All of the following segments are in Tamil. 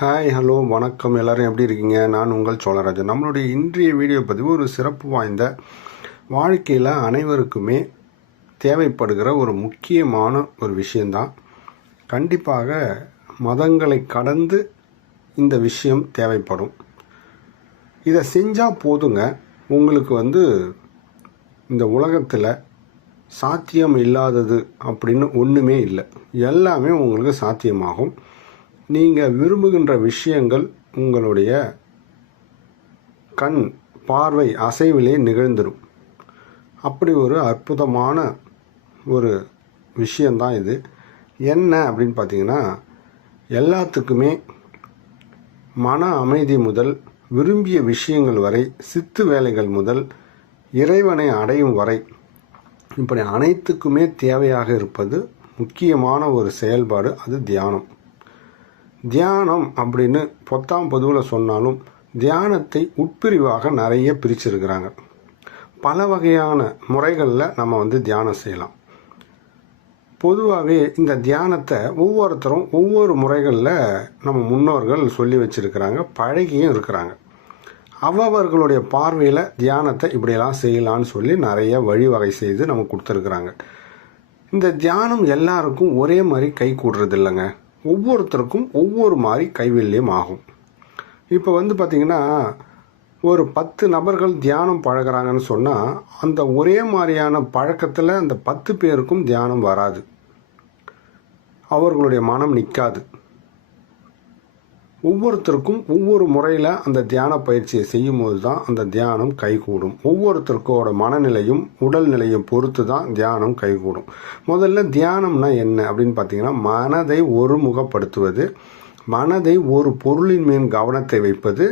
ஹாய் ஹலோ வணக்கம். எல்லோரும் எப்படி இருக்கீங்க? நான் உங்கள் சோழராஜன். நம்மளுடைய இன்றைய வீடியோ பதிவு ஒரு சிறப்பு வாய்ந்த வாழ்க்கையில் அனைவருக்குமே தேவைப்படுகிற ஒரு முக்கியமான ஒரு விஷயந்தான் கண்டிப்பாக மதங்களை கடந்து இந்த விஷயம் தேவைப்படும். இதை செஞ்சால் போதுங்க. உங்களுக்கு வந்து இந்த உலகத்தில் சாத்தியம் இல்லாதது அப்படின்னு ஒன்றுமே இல்லை. எல்லாமே உங்களுக்கு சாத்தியமாகும். நீங்கள் விரும்புகின்ற விஷயங்கள் உங்களுடைய கண் பார்வை அசைவிலே நிகழ்ந்துடும் அப்படி ஒரு அற்புதமான ஒரு விஷயந்தான் இது. என்ன அப்படின்னு பார்த்தீங்கன்னா எல்லாத்துக்குமே மன அமைதி முதல் விரும்பிய விஷயங்கள் வரை சித்து வேலைகள் முதல் இறைவனை அடையும் வரை இப்படி அனைத்துக்குமே தேவையாக இருப்பது முக்கியமான ஒரு செயல்பாடு அது தியானம். தியானம் அப்படின்னு பொத்தாம் பொதுவில் சொன்னாலும் தியானத்தை உட்பிரிவாக நிறைய பிரிச்சிருக்கிறாங்க. பல வகையான முறைகளில் நம்ம வந்து தியானம் செய்யலாம். பொதுவாகவே இந்த தியானத்தை ஒவ்வொருத்தரும் ஒவ்வொரு முறைகளில் நம்ம முன்னோர்கள் சொல்லி வச்சுருக்கிறாங்க பழகியும் இருக்கிறாங்க. அவர்களுடைய பார்வையில் தியானத்தை இப்படியெல்லாம் செய்யலான்னு சொல்லி நிறைய வழிவகை செய்து நமக்கு கொடுத்துருக்குறாங்க. இந்த தியானம் எல்லாருக்கும் ஒரே மாதிரி கை கூடுறது இல்லைங்க ஒவ்வொருத்தருக்கும் ஒவ்வொரு மாதிரி கைவல்யம் ஆகும். இப்போ வந்து பார்த்திங்கன்னா ஒரு பத்து நபர்கள் தியானம் பழகுறாங்கன்னு சொன்னால் அந்த ஒரே மாதிரியான பழக்கத்தில் அந்த பத்து பேருக்கும் தியானம் வராது. அவர்களுடைய மனம் நிற்காது ஒவ்வொருத்தருக்கும் ஒவ்வொரு முறையில் அந்த தியான பயிற்சியை செய்யும்போது தான் அந்த தியானம் கைகூடும். ஒவ்வொருத்தருக்கோட மனநிலையும் உடல்நிலையும் பொறுத்து தான் தியானம் கைகூடும். முதல்ல தியானம்னா என்ன அப்படின்னு பார்த்தீங்கன்னா மனதை ஒருமுகப்படுத்துவது மனதை ஒரு பொருளின் மேல் கவனத்தை வைப்பது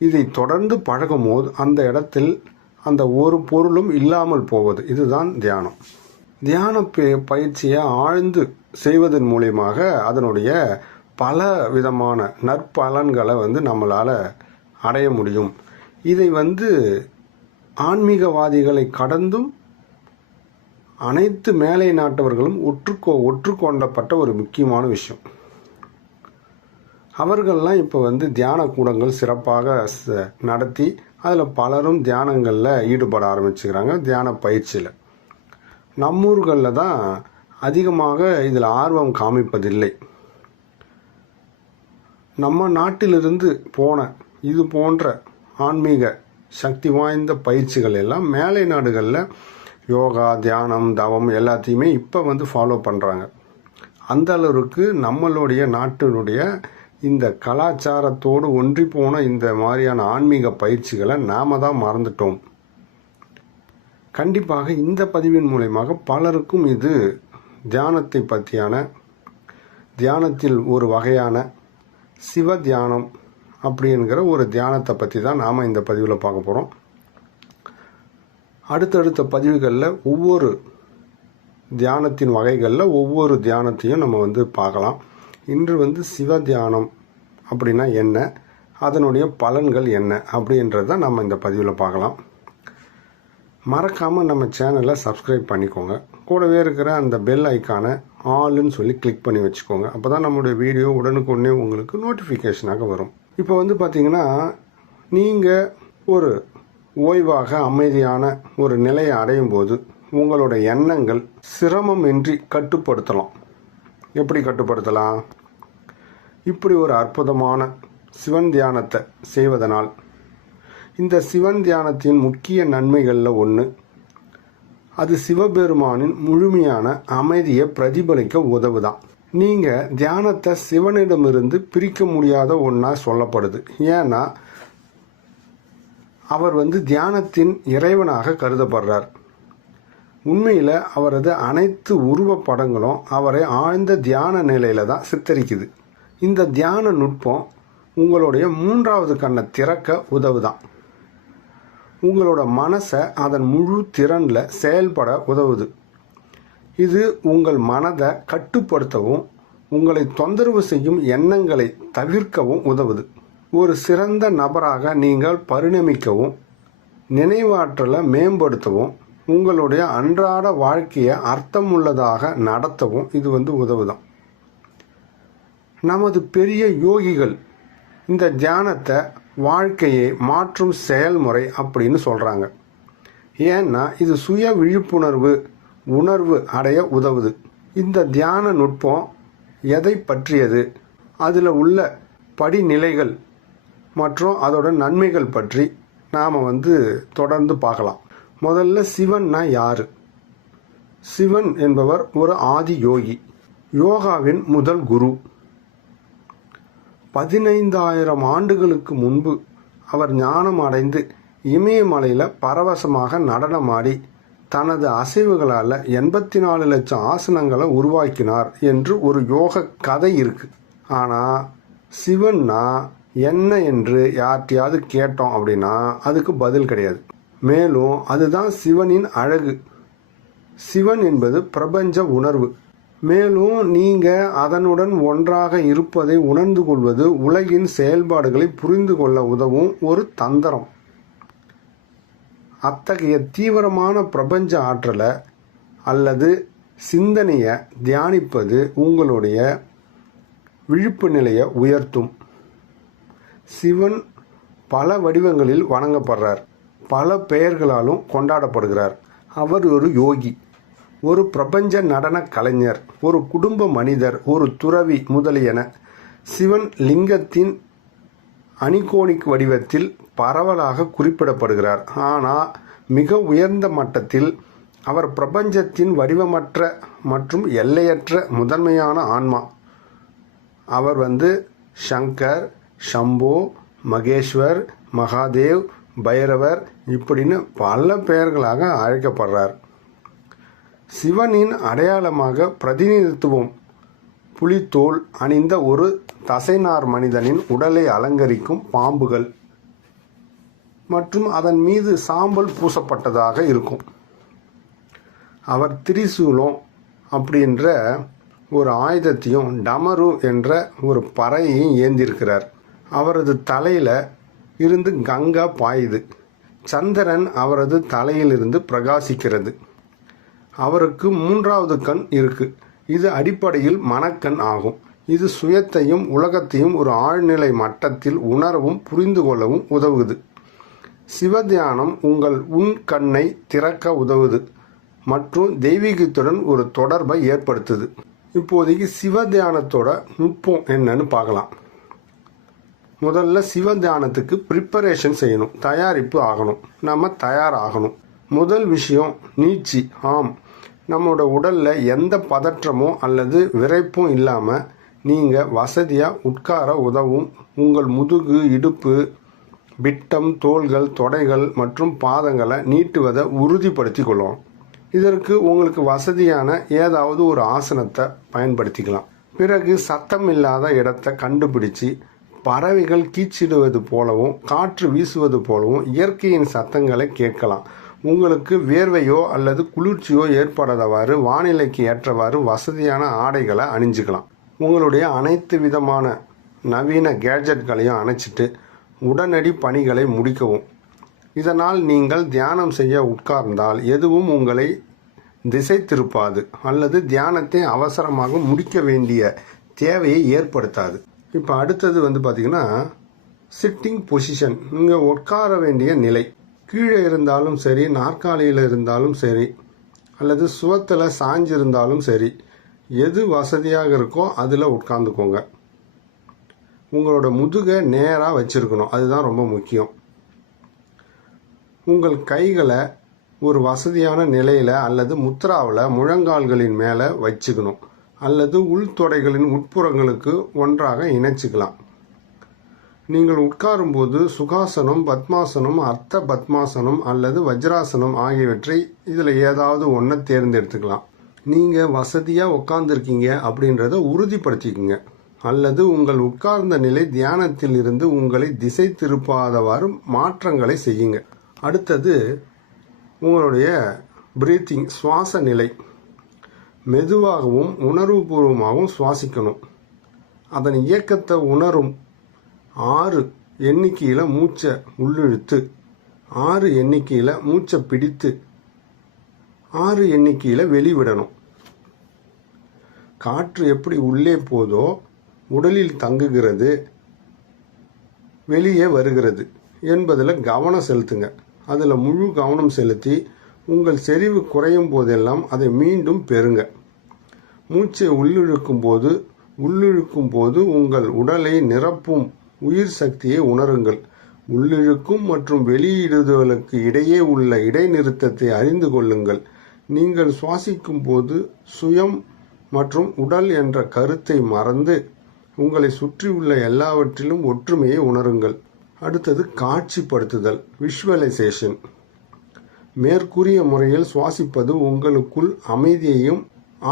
இதை தொடர்ந்து பழகும் போது அந்த இடத்தில் அந்த ஒரு பொருளும் இல்லாமல் போவது இதுதான் தியானம். தியான பயிற்சியை ஆழ்ந்து செய்வதன் மூலியமாக அதனுடைய பல விதமான நற்பலன்களை வந்து நம்மளால் அடைய முடியும். இதை வந்து ஆன்மீகவாதிகளை கடந்தும் அனைத்து மேலை நாட்டவர்களும் ஒற்றுக்கோ ஒற்றுக்கொண்டப்பட்ட ஒரு முக்கியமான விஷயம். அவர்கள்லாம் இப்போ வந்து தியான கூடங்கள் சிறப்பாக நடத்தி அதில் பலரும் தியானங்களில் ஈடுபட ஆரம்பிச்சுக்கிறாங்க தியான பயிற்சியில். நம்மூர்களில் தான் அதிகமாக இதில் ஆர்வம் காமிப்பதில்லை. நம்ம நாட்டிலிருந்து போன இது போன்ற ஆன்மீக சக்தி வாய்ந்த பயிற்சிகள் எல்லாம் மேலை நாடுகளில் யோகா தியானம் தவம் எல்லாத்தையுமே இப்போ வந்து ஃபாலோ பண்ணுறாங்க அந்த அளவுக்கு நம்மளுடைய நாட்டினுடைய இந்த கலாச்சாரத்தோடு ஒன்றி போன இந்த மாதிரியான ஆன்மீக பயிற்சிகளை நாம தான் மறந்துட்டோம். கண்டிப்பாக இந்த பதிவின் மூலயமாக பலருக்கும் இது தியானத்தை பற்றியான தியானத்தில் ஒரு வகையான சிவ தியானம் அப்படிங்கிற ஒரு தியானத்தை பற்றி தான் நாம் இந்த பதிவில் பார்க்க போகிறோம் அடுத்தடுத்த பதிவுகளில் ஒவ்வொரு தியானத்தின் வகைகளில் ஒவ்வொரு தியானத்தையும் நம்ம வந்து பார்க்கலாம். இன்று வந்து சிவ தியானம் அப்படின்னா என்ன? அதனுடைய பலன்கள் என்ன? அப்படின்றத நம்ம இந்த பதிவில் பார்க்கலாம். மறக்காமல் நம்ம சேனலை சப்ஸ்கிரைப் பண்ணிக்கோங்க. கூடவே இருக்கிற அந்த பெல் ஐக்கானை ஆளுன்னு சொல்லி கிளிக் பண்ணி வச்சுக்கோங்க. அப்போ தான் நம்மளுடைய வீடியோ உடனுக்குடனே உங்களுக்கு நோட்டிஃபிகேஷனாக வரும். இப்போ வந்து பார்த்தீங்கன்னா நீங்கள் ஒரு ஓய்வாக அமைதியான ஒரு நிலையை அடையும் போது உங்களோட எண்ணங்கள் சிரமம் இன்றி கட்டுப்படுத்தலாம். எப்படி கட்டுப்படுத்தலாம்? இப்படி ஒரு அற்புதமான சிவன் தியானத்தை செய்வதனால் இந்த சிவன் தியானத்தின் முக்கிய நன்மைகளில் ஒன்று அது சிவபெருமானின் முழுமையான அமைதியை பிரதிபலிக்க உதவுதான். நீங்கள் தியானத்தை சிவனிடமிருந்து பிரிக்க முடியாத ஒன்றா சொல்லப்படுது. ஏன்னா அவர் வந்து தியானத்தின் இறைவனாக கருதப்படுறார். உண்மையில் அவரது அனைத்து உருவ படங்களும் அவரை ஆழ்ந்த தியான நிலையில தான் சித்தரிக்குது. இந்த தியான நுட்பம் உங்களுடைய மூன்றாவது கண்ணை திறக்க உதவுதான். உங்களோட மனசை அதன் முழு திறனில் செயல்பட உதவுது. இது உங்கள் மனதை கட்டுப்படுத்தவும் உங்களை தொந்தரவு செய்யும் எண்ணங்களை தவிர்க்கவும் உதவுது. ஒரு சிறந்த நபராக நீங்கள் பரிணமிக்கவும் நினைவாற்றலை மேம்படுத்தவும் உங்களுடைய அன்றாட வாழ்க்கையை அர்த்தமுள்ளதாக நடத்தவும் இது வந்து உதவுதான் நமது பெரிய யோகிகள் இந்த தியானத்தை வாழ்க்கையை மாற்றும் செயல்முறை அப்படின்னு சொல்கிறாங்க ஏன்னா இது சுய விழிப்புணர்வு உணர்வு அடைய உதவுது. இந்த தியான நுட்பம் எதை பற்றியது? அதில் உள்ள படிநிலைகள் மற்றும் அதோட நன்மைகள் பற்றி நாம் வந்து தொடர்ந்து பார்க்கலாம். முதல்ல சிவன்னா யார்? சிவன் என்பவர் ஒரு ஆதி யோகி. யோகாவின் முதல் குரு. பதினைந்தாயிரம் ஆண்டுகளுக்கு முன்பு அவர் ஞானம் அடைந்து இமயமலையில் பரவசமாக நடனமாடி தனது அசைவுகளால் எண்பத்தி நாலு லட்சம் ஆசனங்களை உருவாக்கினார் என்று ஒரு யோக கதை இருக்கு. ஆனால் சிவன்னா என்ன என்று யார்கிட்டயாவது கேட்டோம் அப்படின்னா அதுக்கு பதில் கிடையாது. மேலும் அதுதான் சிவனின் அழகு. சிவன் என்பது பிரபஞ்ச உணர்வு. மேலும் நீங்க அதனுடன் ஒன்றாக இருப்பதை உணர்ந்து கொள்வது உலகின் செயல்பாடுகளை புரிந்து கொள்ள உதவும் ஒரு தந்திரம். அத்தகைய தீவிரமான பிரபஞ்ச ஆற்றலை அல்லது சிந்தனையை தியானிப்பது உங்களுடைய விழிப்பு நிலையை உயர்த்தும். சிவன் பல வடிவங்களில் வணங்கப்படுறார். பல பெயர்களாலும் கொண்டாடப்படுகிறார். அவர் ஒரு யோகி. ஒரு பிரபஞ்ச நடன கலைஞர் ஒரு குடும்ப மனிதர் ஒரு துறவி முதலியன. சிவன் லிங்கத்தின் அணிகோணிக் வடிவத்தில் பரவலாக குறிப்பிடப்படுகிறார். ஆனால் மிக உயர்ந்த மட்டத்தில் அவர் பிரபஞ்சத்தின் வடிவமற்ற மற்றும் எல்லையற்ற முதன்மையான ஆன்மா. அவர் வந்து சங்கர் ஷம்போ மகேஸ்வர் மகாதேவ் பைரவர் இப்படின்னு பல பெயர்களாக அழைக்கப்படுறார். சிவனின் அடையாளமாக பிரதிநிதித்துவம். புலித்தோல் அணிந்த ஒரு தசைநார் மனிதனின் உடலை அலங்கரிக்கும் பாம்புகள். மற்றும் அதன் மீது சாம்பல் பூசப்பட்டதாக இருக்கும். அவர் திரிசூலம் அப்படின்ற ஒரு ஆயுதத்தையும் டமரு என்ற ஒரு பறையையும் ஏந்திருக்கிறார். அவரது தலையில் இருந்து கங்கா பாயுது. சந்திரன் அவரது தலையிலிருந்து பிரகாசிக்கிறது. அவருக்கு மூன்றாவது கண் இருக்கு. இது அடிப்படையில் மனக்கண் ஆகும். இது சுயத்தையும் உலகத்தையும் ஒரு ஆழ்நிலை மட்டத்தில் உணரவும் புரிந்து கொள்ளவும் உதவுது. சிவத்தியானம் உங்கள் உன் கண்ணை திறக்க உதவுது மற்றும் தெய்வீகத்துடன் ஒரு தொடர்பை ஏற்படுத்துது. இப்போதைக்கு சிவத்தியானத்தோட நுட்பம் என்னன்னு பார்க்கலாம். முதல்ல சிவ தியானத்துக்கு ப்ரிப்பரேஷன் செய்யணும் தயாரிப்பு ஆகணும். நம்ம தயாராகணும். முதல் விஷயம் நீச்சி. ஆம். நம்மளோட உடலில் எந்த பதற்றமோ அல்லது விரைப்பும் இல்லாமல் நீங்கள் வசதியாக உட்கார உதவும். உங்கள் முதுகு இடுப்பு விட்டம் தோள்கள் தொடைகள் மற்றும் பாதங்களை நீட்டுவதை உறுதிப்படுத்தி கொள்ளும் இதற்கு உங்களுக்கு வசதியான ஏதாவது ஒரு ஆசனத்தை பயன்படுத்திக்கலாம். பிறகு சத்தம் இல்லாத இடத்தை கண்டுபிடிச்சு பறவைகள் கீச்சிடுவது போலவும் காற்று வீசுவது போலவும் இயற்கையின் சத்தங்களை கேட்கலாம். உங்களுக்கு வேர்வையோ அல்லது குளிர்ச்சியோ ஏற்படாதவாறு வானிலைக்கு ஏற்றவாறு வசதியான ஆடைகளை அணிஞ்சுக்கலாம். உங்களுடைய அனைத்து விதமான நவீன கேட்ஜெட்களையும் அணைச்சிட்டு உடனடி பணிகளை முடிக்கவும். இதனால் நீங்கள் தியானம் செய்ய உட்கார்ந்தால் எதுவும் உங்களை திசை திருப்பாது அல்லது தியானத்தை அவசரமாக முடிக்க வேண்டிய தேவையை ஏற்படுத்தாது. இப்போ அடுத்தது வந்து பார்த்திங்கன்னா சிட்டிங் பொசிஷன் நீங்கள் உட்கார வேண்டிய நிலை. கீழே இருந்தாலும் சரி நாற்காலியில் இருந்தாலும் சரி அல்லது சுவத்தில் சாஞ்சிருந்தாலும் சரி எது வசதியாக இருக்கோ அதில் உட்காந்துக்கோங்க உங்களோட முதுகை நேராக வச்சுருக்கணும். அதுதான் ரொம்ப முக்கியம். உங்கள் கைகளை ஒரு வசதியான நிலையில் அல்லது முத்ராவில் முழங்கால்களின் மேலே வச்சுக்கணும். அல்லது உள்தொடைகளின் உட்புறங்களுக்கு ஒன்றாக இணைச்சிக்கலாம். நீங்கள் உட்காரும்போது சுகாசனம் பத்மாசனம் அர்த்த பத்மாசனம் அல்லது வஜ்ராசனம் ஆகியவற்றை இதில் ஏதாவது ஒன்றை தேர்ந்தெடுத்துக்கலாம். நீங்கள் வசதியாக உட்காந்துருக்கீங்க அப்படின்றத உறுதிப்படுத்திக்கோங்க. அல்லது உங்கள் உட்கார்ந்த நிலை தியானத்தில் இருந்து உங்களை திசை திருப்பாதவாறு மாற்றங்களை செய்யுங்க. அடுத்தது உங்களுடைய பிரீத்திங் சுவாச நிலை. மெதுவாகவும் உணர்வுபூர்வமாகவும் சுவாசிக்கணும். அதன் இயக்கத்தை உணரும். ஆறு எண்ணிக்கையில் மூச்சை உள்ளிழுத்து ஆறு எண்ணிக்கையில் மூச்சை பிடித்து. ஆறு எண்ணிக்கையில் வெளிவிடணும். காற்று எப்படி உள்ளே போதோ உடலில் தங்குகிறது வெளியே வருகிறது என்பதில் கவனம் செலுத்துங்க. அதில் முழு கவனம் செலுத்தி உங்கள் செறிவு குறையும் போதெல்லாம் அதை மீண்டும் பெறுங்க. மூச்சை உள்ளிழுக்கும் போது உள்ளிழுக்கும் போது உங்கள் உடலை நிரப்பும். உயிர் சக்தியை உணருங்கள். உள்ளிழுக்கும் மற்றும் வெளியிடுதலுக்கு இடையே உள்ள இடைநிறுத்தத்தை அறிந்து கொள்ளுங்கள். நீங்கள் சுவாசிக்கும் போது சுயம் மற்றும் உடல் என்ற கருத்தை மறந்து உங்களை சுற்றியுள்ள எல்லாவற்றிலும் ஒற்றுமையை உணருங்கள். அடுத்தது காட்சிப்படுத்துதல் விஷுவலைசேஷன் மேற்கூறிய முறையில் சுவாசிப்பது உங்களுக்குள் அமைதியையும்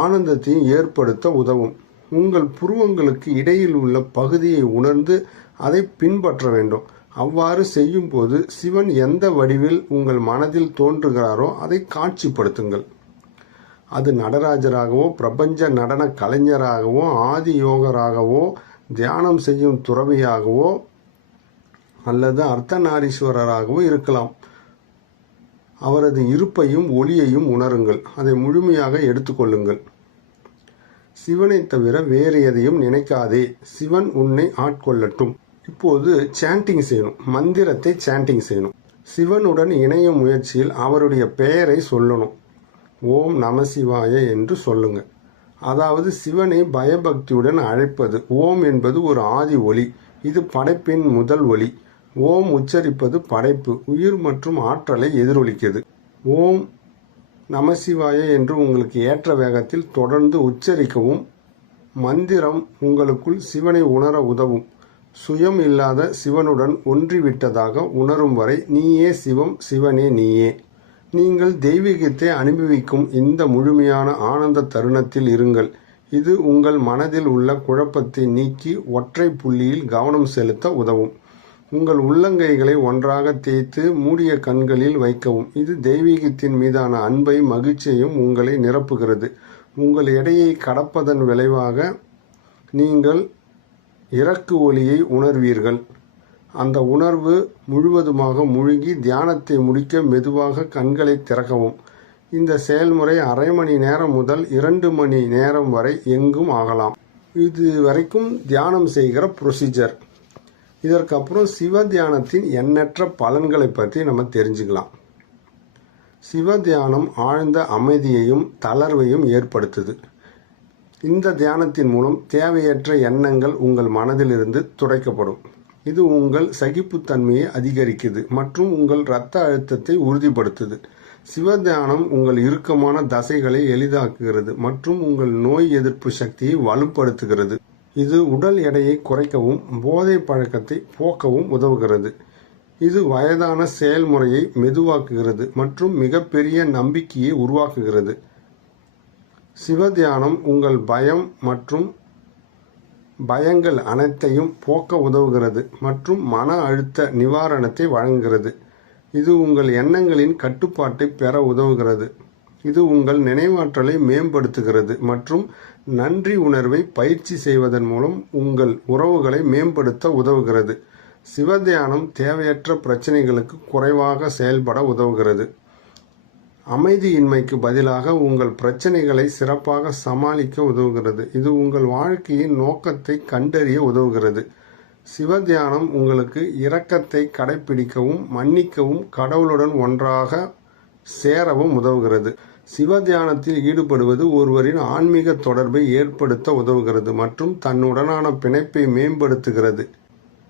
ஆனந்தத்தையும் ஏற்படுத்த உதவும். உங்கள் புருவங்களுக்கு இடையில் உள்ள பகுதியை உணர்ந்து அதை பின்பற்ற வேண்டும். அவ்வாறு செய்யும்போது சிவன் எந்த வடிவில் உங்கள் மனதில் தோன்றுகிறாரோ அதை காட்சிப்படுத்துங்கள். அது நடராஜராகவோ பிரபஞ்ச நடன கலைஞராகவோ ஆதி யோகராகவோ தியானம் செய்யும் துறவியாகவோ அல்லது அர்த்தநாரீஸ்வரராகவோ இருக்கலாம். அவரது இருப்பையும் ஒளியையும் உணருங்கள். அதை முழுமையாக எடுத்துக்கொள்ளுங்கள் சிவனை தவிர வேறு எதையும் நினைக்காதே. சிவன் உன்னை ஆட்கொள்ளட்டும். இப்போது சாண்டிங் செய்யணும். மந்திரத்தை சாண்டிங் செய்யணும். சிவனுடன் இணையும் முயற்சியில் அவருடைய பெயரை சொல்லணும். ஓம் நமசிவாய என்று சொல்லுங்க. அதாவது சிவனை பயபக்தியுடன் அழைப்பது. ஓம் என்பது ஒரு ஆதி ஒளி. இது படைப்பின் முதல் ஒளி. ஓம் உச்சரிப்பது படைப்பு. உயிர் மற்றும் ஆற்றலை எதிரொலிக்கிறது. ஓம் நமசிவாய என்று உங்களுக்கு ஏற்ற வேகத்தில் தொடர்ந்து உச்சரிக்கவும். மந்திரம் உங்களுக்குள் சிவனை உணர உதவும். சுயம் இல்லாத சிவனுடன் ஒன்றிவிட்டதாக உணரும் வரை நீயே சிவம் சிவனே நீயே. நீங்கள் தெய்வீகத்தை அனுபவிக்கும் இந்த முழுமையான ஆனந்த தருணத்தில் இருங்கள். இது உங்கள் மனதில் உள்ள குழப்பத்தை நீக்கி ஒற்றை புள்ளியில் கவனம் செலுத்த உதவும். உங்கள் உள்ளங்கைகளை ஒன்றாக தேய்த்து மூடிய கண்களில் வைக்கவும். இது தெய்வீகத்தின் மீதான அன்பை மகிழ்ச்சியையும் உங்களை நிரப்புகிறது. உங்கள் எடையை கடப்பதன் விளைவாக நீங்கள் இறக்கு ஒளியை உணர்வீர்கள். அந்த உணர்வு முழுவதுமாக முழுகி தியானத்தை முடிக்க மெதுவாக கண்களை திறக்கவும். இந்த செயல்முறை அரை மணி நேரம் முதல் இரண்டு மணி நேரம் வரை எங்கும் ஆகலாம். இது வரைக்கும் தியானம் செய்கிற ப்ரொசீஜர் இதற்கப்புறம் சிவ தியானத்தின் எண்ணற்ற பலன்களை பற்றி நம்ம தெரிஞ்சுக்கலாம். சிவ தியானம் ஆழ்ந்த அமைதியையும் தளர்வையும் ஏற்படுத்துது. இந்த தியானத்தின் மூலம் தேவையற்ற எண்ணங்கள் உங்கள் மனதிலிருந்து துடைக்கப்படும். இது உங்கள் சகிப்புத்தன்மையை அதிகரிக்குது மற்றும் உங்கள் இரத்த அழுத்தத்தை உறுதிப்படுத்துது. சிவ தியானம் உங்கள் இறுக்கமான தசைகளை எளிதாக்குகிறது மற்றும் உங்கள் நோய் எதிர்ப்பு சக்தியை வலுப்படுத்துகிறது. இது உடல் எடையை குறைக்கவும் போதை பழக்கத்தை போக்கவும் உதவுகிறது. இது வயதான செயல்முறையை மெதுவாக்குகிறது மற்றும் மிகப்பெரிய நம்பிக்கையை உருவாக்குகிறது. சிவத்தியானம் உங்கள் பயம் மற்றும் பயங்கள் அனைத்தையும் போக்க உதவுகிறது மற்றும் மன அழுத்த நிவாரணத்தை வழங்குகிறது. இது உங்கள் எண்ணங்களின் கட்டுப்பாட்டை பெற உதவுகிறது. இது உங்கள் நினைவாற்றலை மேம்படுத்துகிறது மற்றும் நன்றி உணர்வை பயிற்சி செய்வதன் மூலம் உங்கள் உறவுகளை மேம்படுத்த உதவுகிறது. சிவத்தியானம் தேவையற்ற பிரச்சனைகளுக்கு குறைவாக செயல்பட உதவுகிறது. அமைதியின்மைக்கு பதிலாக உங்கள் பிரச்சனைகளை சிறப்பாக சமாளிக்க உதவுகிறது. இது உங்கள் வாழ்க்கையின் நோக்கத்தை கண்டறிய உதவுகிறது. சிவத்தியானம் உங்களுக்கு இரக்கத்தை கடைபிடிக்கவும் மன்னிக்கவும் கடவுளுடன் ஒன்றாக சேரவும் உதவுகிறது. சிவத்தியானத்தில் ஈடுபடுவது ஒருவரின் ஆன்மீக தொடர்பை ஏற்படுத்த உதவுகிறது மற்றும் தன்னுடனான பிணைப்பை மேம்படுத்துகிறது.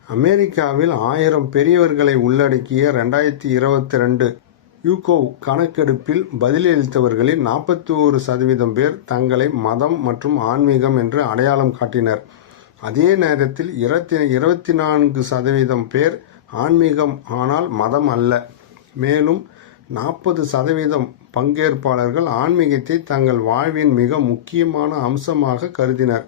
அமெரிக்காவில் ஆயிரம் பெரியவர்களை உள்ளடக்கிய ரெண்டாயிரத்தி இருபத்தி ரெண்டு யூகோவ் கணக்கெடுப்பில் பதிலளித்தவர்களில் நாற்பத்தி ஒரு சதவீதம் பேர் தங்களை மதம் மற்றும் ஆன்மீகம் என்று அடையாளம் காட்டினர். அதே நேரத்தில் இருபத்தி இருபத்தி நான்கு சதவீதம் பேர் ஆன்மீகம் ஆனால் மதம் அல்ல. மேலும் நாற்பது சதவீதம் பங்கேற்பாளர்கள் ஆன்மீகத்தை தங்கள் வாழ்வின் மிக முக்கியமான அம்சமாக கருதினர்.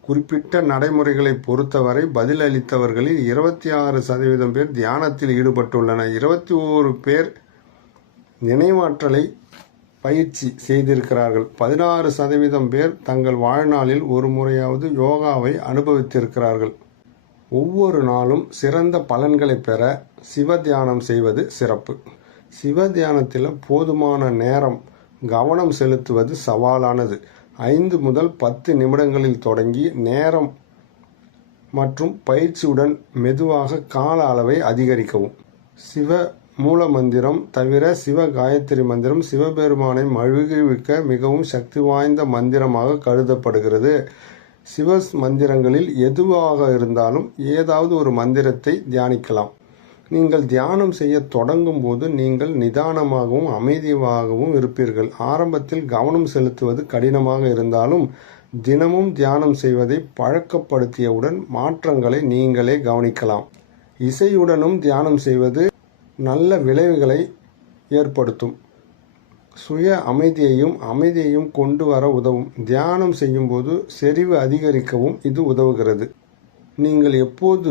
குறிப்பிட்ட நடைமுறைகளை பொறுத்தவரை பதிலளித்தவர்களில் இருபத்தி ஆறு சதவீதம் பேர் தியானத்தில் ஈடுபட்டுள்ளனர். இருபத்தி ஓரு பேர் நினைவாற்றலை பயிற்சி செய்திருக்கிறார்கள். பதினாறு சதவீதம் பேர் தங்கள் வாழ்நாளில் ஒரு முறையாவது யோகாவை அனுபவித்திருக்கிறார்கள். ஒவ்வொரு நாளும் சிறந்த பலன்களை பெற சிவ தியானம் செய்வது சிறப்பு. சிவ தியானத்தில் போதுமான நேரம் கவனம் செலுத்துவது சவாலானது. ஐந்து முதல் பத்து நிமிடங்களில் தொடங்கி நேரம் மற்றும் பயிற்சியுடன் மெதுவாக கால அளவை அதிகரிக்கவும். சிவ மூல மந்திரம் தவிர சிவ காயத்ரி மந்திரம் சிவபெருமானை மழுகிவிக்க மிகவும் சக்தி வாய்ந்த மந்திரமாக கருதப்படுகிறது. சிவ மந்திரங்களில் எதுவாக இருந்தாலும் ஏதாவது ஒரு மந்திரத்தை தியானிக்கலாம். நீங்கள் தியானம் செய்ய தொடங்கும் போது நீங்கள் நிதானமாகவும் அமைதியாகவும் இருப்பீர்கள். ஆரம்பத்தில் கவனம் செலுத்துவது கடினமாக இருந்தாலும் தினமும் தியானம் செய்வதை பழக்கப்படுத்தியவுடன் மாற்றங்களை நீங்களே கவனிக்கலாம். இசையுடனும் தியானம் செய்வது நல்ல விளைவுகளை ஏற்படுத்தும். சுய அமைதியையும் அமைதியையும் கொண்டு வர உதவும். தியானம் செய்யும்போது செறிவு அதிகரிக்கவும் இது உதவுகிறது. நீங்கள் எப்போது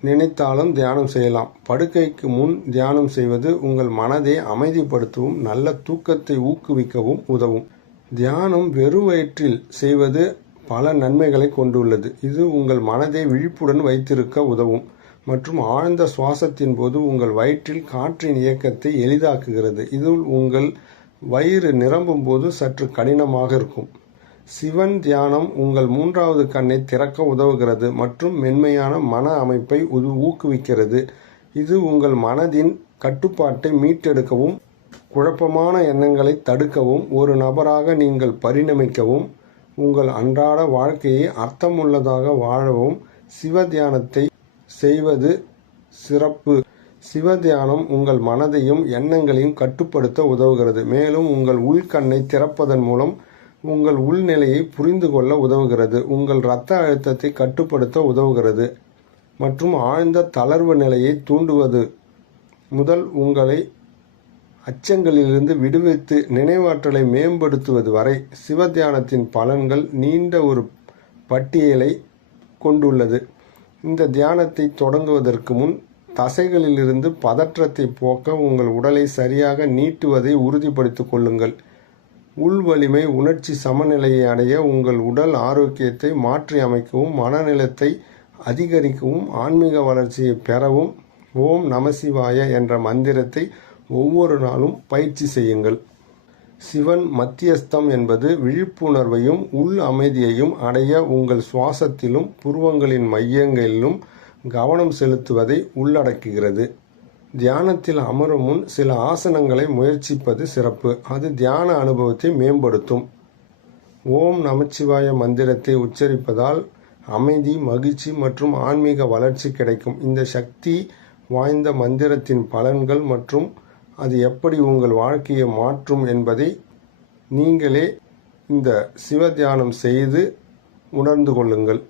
நினைத்தாலும் தியானம் செய்யலாம். படுக்கைக்கு முன் தியானம் செய்வது உங்கள் மனதை அமைதிப்படுத்தவும் நல்ல தூக்கத்தை ஊக்குவிக்கவும் உதவும். தியானம் வெறும் வயிற்றில் செய்வது பல நன்மைகளை கொண்டுள்ளது. இது உங்கள் மனதை விழிப்புடன் வைத்திருக்க உதவும். மற்றும் ஆழ்ந்த சுவாசத்தின் போது உங்கள் வயிற்றில் காற்றின் இயக்கத்தை எளிதாக்குகிறது. இது உங்கள் வயிறு நிரம்பும் போது சற்று கடினமாக இருக்கும். சிவன் தியானம் உங்கள் மூன்றாவது கண்ணை திறக்க உதவுகிறது மற்றும் மென்மையான மன அமைப்பை ஊக்குவிக்கிறது. இது உங்கள் மனதின் கட்டுப்பாட்டை மீட்டெடுக்கவும் குழப்பமான எண்ணங்களை தடுக்கவும் ஒரு நபராக நீங்கள் பரிணமிக்கவும் உங்கள் அன்றாட வாழ்க்கையை அர்த்தமுள்ளதாக வாழவும் சிவ தியானத்தை செய்வது சிறப்பு. சிவத்தியானம் உங்கள் மனதையும் எண்ணங்களையும் கட்டுப்படுத்த உதவுகிறது. மேலும் உங்கள் உள்கண்ணை திறப்பதன் மூலம் உங்கள் உள்நிலையை புரிந்து கொள்ள உதவுகிறது. உங்கள் இரத்த அழுத்தத்தை கட்டுப்படுத்த உதவுகிறது. மற்றும் ஆழ்ந்த தளர்வு நிலையை தூண்டுவது. முதல் உங்களை அச்சங்களிலிருந்து விடுவித்து நினைவாற்றலை மேம்படுத்துவது வரை சிவத்தியானத்தின் பலன்கள் நீண்ட ஒரு பட்டியலை கொண்டுள்ளது. இந்த தியானத்தை தொடங்குவதற்கு முன் தசைகளிலிருந்து பதற்றத்தை போக்க உங்கள் உடலை சரியாக நீட்டுவதை உறுதிப்படுத்திக் கொள்ளுங்கள். உள்வலிமை உணர்ச்சி சமநிலையை அடைய உங்கள் உடல் ஆரோக்கியத்தை மாற்றி அமைக்கவும் மனநிலத்தை அதிகரிக்கவும் ஆன்மீக வளர்ச்சியை பெறவும் ஓம் நமசிவாய என்ற மந்திரத்தை ஒவ்வொரு நாளும் பயிற்சி செய்யுங்கள். சிவன் மத்தியஸ்தம் என்பது விழிப்புணர்வையும் உள் அமைதியையும் அடைய உங்கள் சுவாசத்திலும் புருவங்களின் மையங்களிலும் கவனம் செலுத்துவதை உள்ளடக்குகிறது. தியானத்தில் அமரும் முன் சில ஆசனங்களை முயற்சிப்பது சிறப்பு. அது தியான அனுபவத்தை மேம்படுத்தும். ஓம் நமச்சிவாய மந்திரத்தை உச்சரிப்பதால் அமைதி மகிழ்ச்சி மற்றும் ஆன்மீக வளர்ச்சி கிடைக்கும். இந்த சக்தி வாய்ந்த மந்திரத்தின் பலன்கள் மற்றும் அது எப்படி உங்கள் வாழ்க்கையை மாற்றும் என்பதை நீங்களே இந்த சிவ தியானம் செய்து உணர்ந்து கொள்ளுங்கள்.